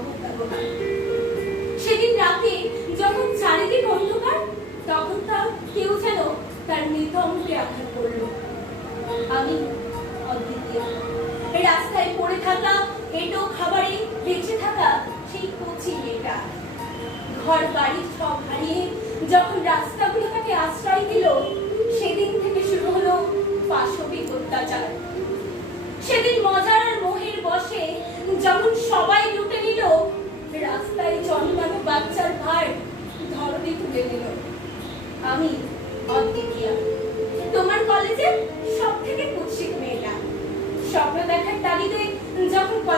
অবজ্ঞা। সেদিন রাতে যখন চারিদিক অন্ধকার, তখন তার কেউ যেন তার নিতম্বে আঘাত করলো। আমি অদ্বিতীয়া, রাস্তায় পড়ে থাকা এটো খাবারে বেঁচে থাকা সেই কচি মেয়েটা। ঘর বাড়ি সব হারিয়ে যখন রাস্তাগুলো তাকে আশ্রয় দিল, সেদিন থেকে শুরু হলো পাশবিক অত্যাচার। সেদিন মজার আর মোহের বশে যখন সবাই লুটে নিল, রাস্তায় জন্মানো বাচ্চার ভার ধরতে তুলে নিল। আমি অদ্বিতীয়া, তোমার কলেজের সব থেকে কুৎসিত মেয়েটা। স্বপ্ন দেখার তাগিদে যখন